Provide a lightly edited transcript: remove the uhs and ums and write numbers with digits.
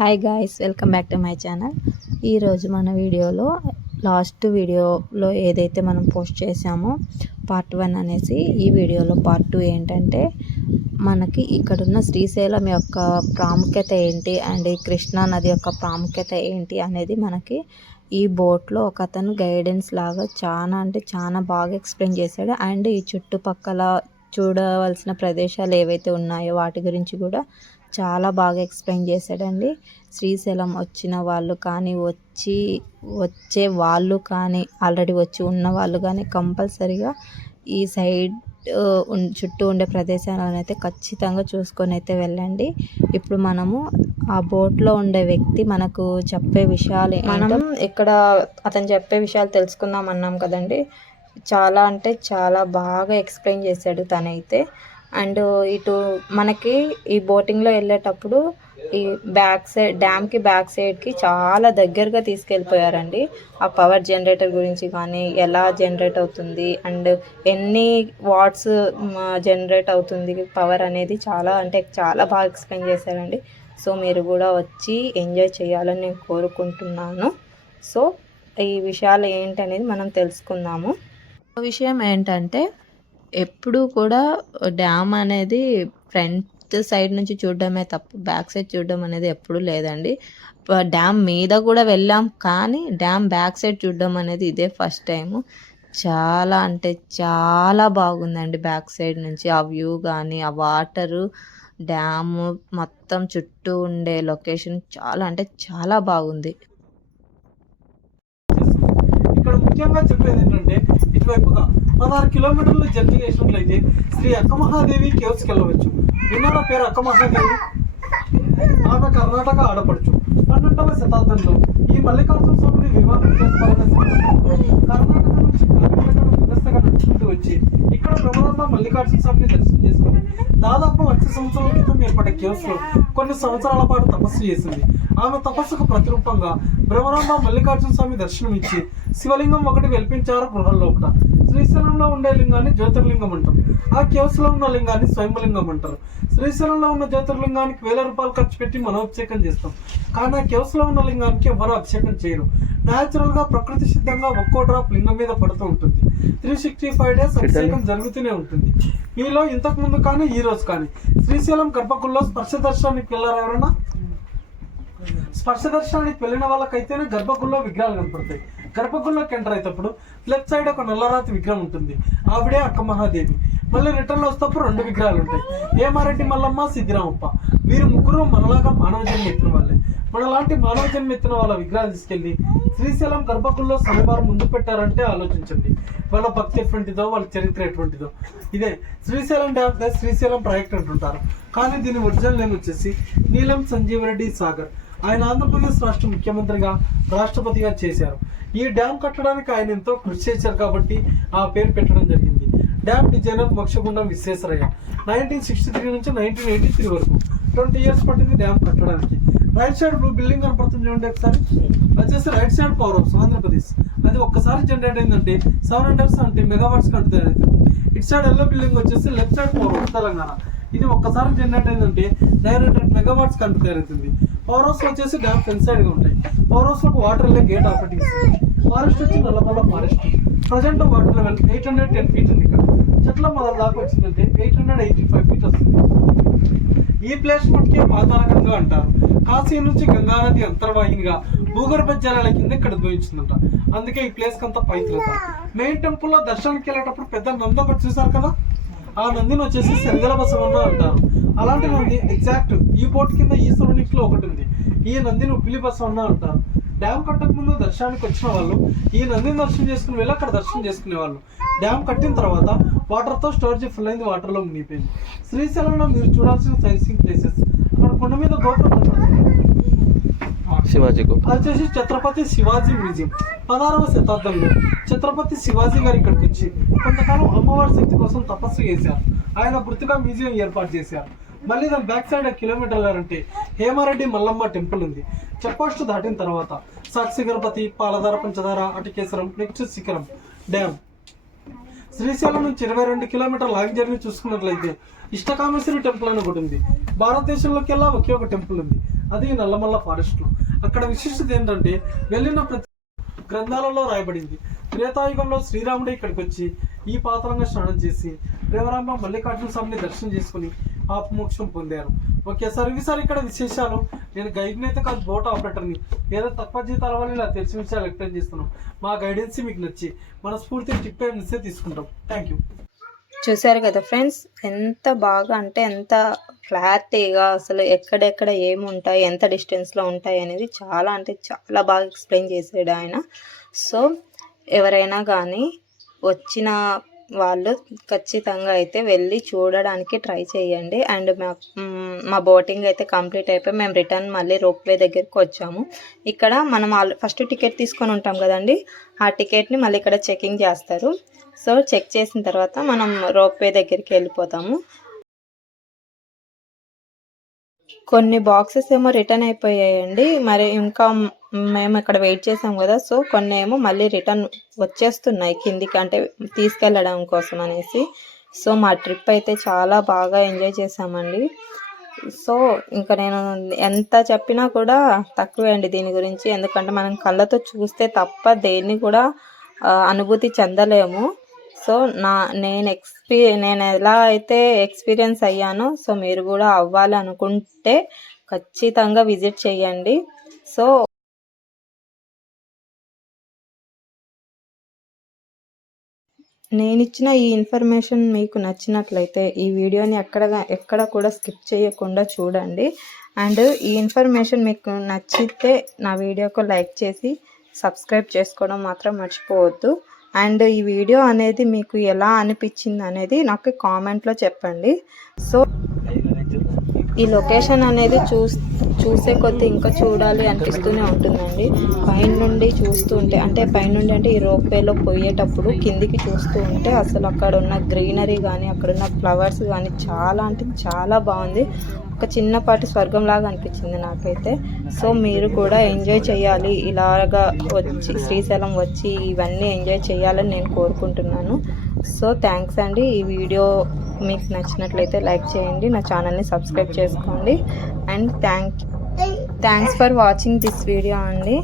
Hi guys, welcome back to my channel. ఈరోజు మన వీడియోలో లాస్ట్ వీడియోలో ఏదైతే మనం పోస్ట్ చేసామో పార్ట్ 1 అనేసి, ఈ వీడియోలో పార్ట్ 2 ఏంటంటే మనకి ఇక్కడున్న శ్రీశైలం యొక్క ప్రాముఖ్యత ఏంటి అండ్ ఈ కృష్ణా నది యొక్క ప్రాముఖ్యత ఏంటి అనేది మనకి ఈ బోట్లో ఒక అతను గైడెన్స్ లాగా చాలా బాగా ఎక్స్ప్లెయిన్ చేశాడు. అండ్ ఈ చుట్టుపక్కల చూడవలసిన ప్రదేశాలు ఏవైతే ఉన్నాయో వాటి గురించి కూడా చాలా బాగా ఎక్స్ప్లెయిన్ చేశాడండి. శ్రీశైలం వచ్చిన వాళ్ళు కానీ వచ్చే వాళ్ళు కానీ ఆల్రెడీ వచ్చి ఉన్న వాళ్ళు కానీ కంపల్సరీగా ఈ సైడ్ చుట్టూ ఉండే ప్రదేశాలను అయితే ఖచ్చితంగా చూసుకొని అయితే వెళ్ళండి. ఇప్పుడు మనము ఆ బోట్లో ఉండే వ్యక్తి మనకు చెప్పే విషయాలు, మనం ఇక్కడ అతను చెప్పే విషయాలు తెలుసుకుందాం అన్నాం కదండి. చాలా అంటే చాలా బాగా ఎక్స్ప్లెయిన్ చేశాడు తనైతే. అండ్ ఇటు మనకి ఈ బోటింగ్లో వెళ్ళేటప్పుడు ఈ డ్యామ్కి బ్యాక్ సైడ్కి చాలా దగ్గరగా తీసుకెళ్ళిపోయారండి. ఆ పవర్ జనరేటర్ గురించి కానీ, ఎలా జనరేట్ అవుతుంది అండ్ ఎన్ని వాట్స్ జనరేట్ అవుతుంది పవర్ అనేది చాలా బాగా ఎక్స్ప్లెయిన్ చేశారండి. సో మీరు కూడా వచ్చి ఎంజాయ్ చేయాలని నేను కోరుకుంటున్నాను. సో ఈ విషయాలు ఏంటనేది మనం తెలుసుకుందాము. విషయం ఏంటంటే, ఎప్పుడూ కూడా డ్యామ్ అనేది ఫ్రంట్ సైడ్ నుంచి చూడడమే తప్ప బ్యాక్ సైడ్ చూడడం అనేది ఎప్పుడూ లేదండి. డ్యామ్ మీద కూడా వెళ్ళాం, కానీ డ్యామ్ బ్యాక్ సైడ్ చూడడం అనేది ఇదే ఫస్ట్ టైము. చాలా అంటే చాలా బాగుందండి. బ్యాక్ సైడ్ నుంచి ఆ వ్యూ కానీ, ఆ వాటరు, డ్యాము మొత్తం చుట్టూ ఉండే లొకేషన్ చాలా అంటే చాలా బాగుంది. ఇక్కడ ముఖ్యంగా చెప్పేది ఏంటంటే, ఇటువైపుగా 16 కిలోమీటర్లు జర్నీ చేసినట్లయితే శ్రీ అక్క మహాదేవి కేవ్స్కి వెళ్ళవచ్చు. విన్నారా పేరు అక్క మహాదేవి? ఆమె కర్ణాటక ఆడపడుచు. 12వ శతాబ్దంలో ఈ మల్లికార్జున స్వామిని వివాహం చేసుకోవాలని కర్ణాటక నుంచి కాలినడకన వ్యవస్థగా నడుచుకుంటూ వచ్చి ఇక్కడ బ్రహ్మరాంబ మల్లికార్జున స్వామిని దర్శనం చేసుకుని దాదాపు 100 సంవత్సరాల క్రితం ఏర్పడే కేవ్స్ లో కొన్ని సంవత్సరాల పాటు తపస్సు చేసింది. ఆమె తపస్సుకు ప్రతిరూపంగా బ్రహ్మరాంబ మల్లికార్జున స్వామి దర్శనం ఇచ్చి శివలింగం ఒకటి వెలిపించారు గృహంలో. శ్రీశైలంలో ఉండే లింగాన్ని జ్యోతిర్లింగం అంటారు. ఆ కేవ్స్ లో ఉన్న లింగాన్ని స్వయంలింగం అంటారు. శ్రీశైలంలో ఉన్న జ్యోతిర్లింగానికి 1000 రూపాయలు ఖర్చు పెట్టి మనం అభిషేకం చేస్తాం, కానీ ఆ కేవ్స్ లో ఉన్న లింగానికి ఎవరు అభిషేకం చేయరు. న్యాచురల్ గా ప్రకృతి సిద్ధంగా ఒక్కో డ్రాప్ లింగం మీద పడుతూ ఉంటుంది. 365 డేస్ అభిషేకం జరుగుతూనే ఉంటుంది. మీలో ఇంతకు ముందు కానీ ఈ రోజు కానీ శ్రీశైలం గర్భగుడిలో స్పర్శ దర్శనానికి వెళ్ళారు ఎవరైనా? స్పర్శ దర్శనానికి వెళ్ళిన వాళ్ళకైతేనే గర్భగుడిలో విగ్రహాలు కనపడతాయి. గర్భగుడిలోకి ఎంటర్ అయినప్పుడు లెఫ్ట్ సైడ్ ఒక నల్లరాతి విగ్రహం ఉంటుంది, ఆవిడే అక్క మహాదేవి. మళ్ళీ రిటర్న్ వస్తప్పుడు 2 విగ్రహాలు ఉంటాయి, హేమారెడ్డి మల్లమ్మ, సిద్ధిరామప్ప. వీరు ముగ్గురు మనలాగా మానవ జన్మ ఎత్తిన వాళ్ళే. మనలాంటి మానవ జన్మ ఎత్తిన వాళ్ళ విగ్రహాలు తీసుకెళ్లి శ్రీశైలం గర్భగుడిలో శనివారం ముందు పెట్టారంటే ఆలోచించండి వాళ్ళ భక్తి ఎటువంటిదో, వాళ్ళ చరిత్ర ఎటువంటిదో. ఇదే శ్రీశైలం డ్యామ్ శ్రీశైలం ప్రాజెక్ట్ అంటుంటారు, కానీ దీని ఒరిజినల్ నేమ్ వచ్చేసి నీలం సంజీవ్ రెడ్డి సాగర్. ఆయన ఆంధ్రప్రదేశ్ రాష్ట్ర ముఖ్యమంత్రిగా, రాష్ట్రపతిగా చేశారు. ఈ డ్యామ్ కట్టడానికి ఆయన ఎంతో కృషి చేశారు కాబట్టి ఆ పేరు పెట్టడం జరిగింది. Dam designer Mokshagundam Visvesvaraya. 1963 నుంచి 1983 వరకు 20 ఇయర్స్ పట్టింది డ్యామ్ కట్టడానికి. రైట్ సైడ్ బ్లూ బిల్డింగ్ కనపడుతుంది చూడండి ఒకసారి, వచ్చేసి right side power house Andhra Pradesh. అది ఒక్కసారి జనరేట్ అయిందంటే 770 మెగావాట్స్ కంటే తయారవుతుంది. ఇటు సైడ్ ఎల్లో బిల్డింగ్ వచ్చేసి left side power house Telangana. ఇది ఒక్కసారి జనరేట్ అయిందంటే 900 మెగావాట్స్ కంటే తయారవుతుంది. పవర్ హౌస్ వచ్చేసి డ్యామ్ ఫ్రంట్ సైడ్ గా ఉంటాయి. పవర్ హౌస్ లో వాటర్ వెళ్ళే గేట్ ఆపరేటింగ్ ఇస్తుంది. ఫారెస్ట్ వచ్చి Nallamala forest. Present water level 810 feet ఉంది. ఇక్కడ చెట్ల మొదల దాకా వచ్చిందంటే 885 ఫీట్ వస్తుంది. ఈ ప్లేస్ మటుకే పాతాళగంగా అంటారు. కాశీ నుంచి గంగా నది అంతర్వాహినిగా భూగర్భ జలాల కింద ఇక్కడ ఉద్భవించిందంట. అందుకే ఈ ప్లేస్ కంతా పవిత్రత. మెయిన్ టెంపుల్ లో దర్శనానికి వెళ్ళేటప్పుడు పెద్ద నంది ఒకటి చూసారు కదా, ఆ నందిని వచ్చేసి శనిగల బసవన్న అంటారు. అలాంటి నంది ఎగ్జాక్ట్ ఈ బోట్ కింద ఈశ్వరునికి లో ఒకటి ఉంది. ఈ నందిని ఉప్పిలి బసవన్న అంటారు. డ్యామ్ కట్టక ముందు దర్శనానికి వచ్చిన వాళ్ళు ఈ నందిని దర్శనం చేసుకుని వెళ్ళి అక్కడ దర్శనం చేసుకునేవాళ్ళు. డ్యామ్ కట్టిన తర్వాత వాటర్తో స్టోరేజ్ ఫుల్ అయింది, వాటర్లో మునిగిపోయింది. శ్రీశైలంలో మీరు చూడాల్సిన సైన్సింగ్ ప్లేసెస్, అక్కడ కొండ మీద గోపురం శివాజీ వచ్చేసి ఛత్రపతి శివాజీ మ్యూజియం. 16వ శతాబ్దంలో ఛత్రపతి శివాజీ గారు ఇక్కడికి వచ్చి కొంతకాలం అమ్మవారి శక్తి కోసం తపస్సు చేశారు. ఆయన గుర్తుగా మ్యూజియం ఏర్పాటు చేశారు. మళ్ళీ దాని బ్యాక్ సైడ్ కిలోమీటర్లంటే హేమారెడ్డి మల్లమ్మ టెంపుల్ ఉంది. చెక్ పోస్ట్ దాటిన తర్వాత సాక్షి గణపతి, పాలధార, పంచదార, అటికేశ్వరం, నెక్స్ట్ శిఖరం డ్యామ్. శ్రీశైలం నుంచి 22 కిలోమీటర్ లాంగ్ జర్నీ చూసుకున్నట్లయితే ఇష్టకామేశ్వరి టెంపుల్ అని ఒకటి ఉంది. భారతదేశంలోకి వెళ్ళా ఒకే ఒక టెంపుల్ ఉంది, అది నల్లమల్ల ఫారెస్ట్లో. అక్కడ విశిష్టత ఏంటంటే వెళ్ళిన ప్రతి గ్రంథాలలో రాయబడింది. త్రేతాయుగంలో శ్రీరాముడు ఇక్కడికి వచ్చి ఈ పాత్రంగా స్నానం చేసి దేవరాంబ మల్లికార్జున స్వామిని దర్శనం చేసుకుని పాపమోక్షం పొందారు. ఓకే సార్, ఇవి సార్ ఇక్కడ విశేషాలు. నేను గైడ్ని అయితే కాదు, బోట్ ఆపరేటర్ని. ఏదో తక్కువ జీతాల వల్ల ఇలా తెలిసిన విషయాలు ఎక్స్ప్లెయిన్ చేస్తున్నాం. మా గైడెన్స్ మీకు నచ్చి మనస్ఫూర్తి టిప్ మిస్ తీసుకుంటాం. Thank you. చూసారు కదా ఫ్రెండ్స్, ఎంత బాగా అంటే ఎంత క్లారిటీగా అసలు ఎక్కడెక్కడ ఏమి ఉంటాయి, ఎంత డిస్టెన్స్లో ఉంటాయి అనేది చాలా అంటే చాలా బాగా ఎక్స్ప్లెయిన్ చేసాడు ఆయన. సో ఎవరైనా కానీ వచ్చిన వాళ్ళు ఖచ్చితంగా అయితే వెళ్ళి చూడడానికి ట్రై చేయండి. అండ్ మా బోటింగ్ అయితే కంప్లీట్ అయిపోయి మేము రిటర్న్ మళ్ళీ రోప్వే దగ్గరికి వచ్చాము. ఇక్కడ మనం ఫస్ట్ టికెట్ తీసుకొని ఉంటాం కదండి, ఆ టికెట్ని మళ్ళీ ఇక్కడ చెకింగ్ చేస్తారు. సో చెక్ చేసిన తర్వాత మనం రోప్వే దగ్గరికి వెళ్ళిపోతాము. కొన్ని బాక్సెస్ ఏమో రిటర్న్ అయిపోయాయండి, మరి ఇంకా మేము ఇక్కడ వెయిట్ చేసాం కదా, సో కొన్ని ఏమో మళ్ళీ రిటర్న్ వచ్చేస్తున్నాయి కిందికి, అంటే తీసుకెళ్ళడం కోసం అనేసి. సో మా ట్రిప్ అయితే చాలా బాగా ఎంజాయ్ చేసామండి. సో ఇంకా నేను ఎంత చెప్పినా కూడా తక్కువే అండి దీని గురించి, ఎందుకంటే మనం కళ్ళతో చూస్తే తప్ప దేన్ని కూడా అనుభూతి చెందలేము. సో నేను ఎలా అయితే ఎక్స్పీరియన్స్ అయ్యానో, సో మీరు కూడా అవ్వాలి అనుకుంటే ఖచ్చితంగా విజిట్ చేయండి. సో నేను ఇచ్చిన ఈ ఇన్ఫర్మేషన్ మీకు నచ్చినట్లయితే ఈ వీడియోని ఎక్కడ కూడా స్కిప్ చేయకుండా చూడండి. అండ్ ఈ ఇన్ఫర్మేషన్ మీకు నచ్చితే నా వీడియోకు లైక్ చేసి సబ్స్క్రైబ్ చేసుకోవడం మాత్రం మర్చిపోవద్దు. అండ్ ఈ వీడియో అనేది మీకు ఎలా అనిపించింది అనేది నాకు కామెంట్లో చెప్పండి. సో ఈ లొకేషన్ అనేది చూసే కొద్దీ ఇంకా చూడాలి అనిపిస్తూనే ఉంటుందండి. పైనుండి చూస్తూ ఉంటే, అంటే పైనుండి అంటే ఈ రోప్వేలో పోయేటప్పుడు కిందికి చూస్తూ ఉంటే అసలు అక్కడ ఉన్న గ్రీనరీ కానీ అక్కడున్న ఫ్లవర్స్ కానీ చాలా అంటే చాలా బాగుంది. ఒక చిన్నపాటి స్వర్గంలాగా అనిపించింది నాకైతే. సో మీరు కూడా ఎంజాయ్ చేయాలి, ఇలాగా వచ్చి శ్రీశైలం వచ్చి ఇవన్నీ ఎంజాయ్ చేయాలని నేను కోరుకుంటున్నాను. సో థ్యాంక్స్ అండి. ఈ వీడియో మీకు నచ్చినట్లయితే లైక్ చేయండి, నా ఛానల్ని సబ్స్క్రైబ్ చేసుకోండి. And thanks for watching this video అండి.